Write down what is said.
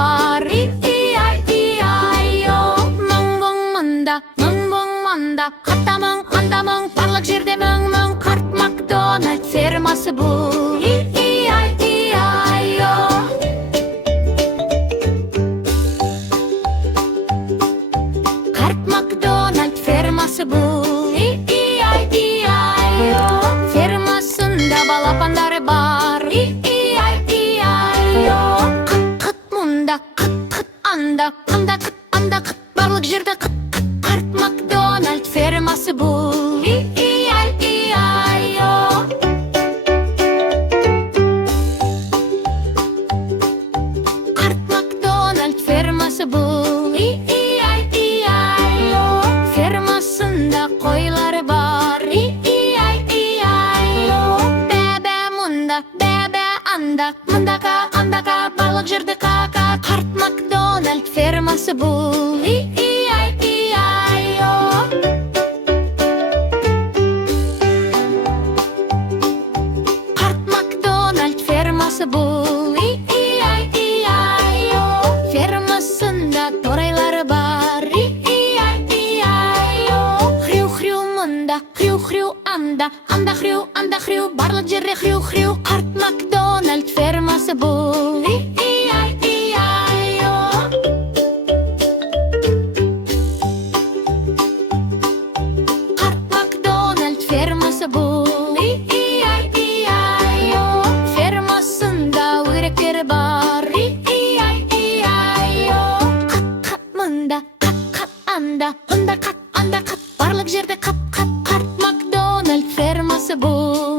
бар. И-и-ай-и-ай-о. Мың-мың мында, қатта мың, анда мың, барлық жерде мың-мың. Қарт Макдональд фермасы бұл. И-и-ай-и-ай-о. Қарт Макдональд фермасы бұл. И-и-ай-и-ай-о. Фермасында балапандары бар. И-и-ай-и-ай-о. Қыт-қыт мұнда, қыт-қыт анда, анда-қыт, барлық жерде қыт. Қарт Макдональд фермасы бұл. И-и-ай-и-ай-о. Қарт Макдональд фермасы бұл. И-и-ай-и-ай-о. Фермасында қойлары бар. И-и-ай-и-ай-о. Бәбә мұнда, бәбә анда, мұндақа, андақа, барлық жерде қақа. Қарт Макдональд фермасы бұл. И-и-ай-и-ай-о. Қарт Макдональд фермасы бұл. И-и-ай-и-ай-о. Фермасында торайлары бар. И-и-ай-и-ай-о. Хрю-хрю мұнда, хрю-хрю анда, анда-хрю, анда-хрю, барлық жерде хрю-хрю. Қарт Макдональд фермасы бұл. И-и-ай-и-ай-о. Қарт Макдональд фермасы бұл. И-и-ай-и-ай-о. Фермасында өріктері бар. И-и-ай-и-ай-о. Қат-қат мұнда, қат-қат анда, анда-қат, анда-қат, барлық жерде қат-қат. Қарт Макдональд фермасы бұл.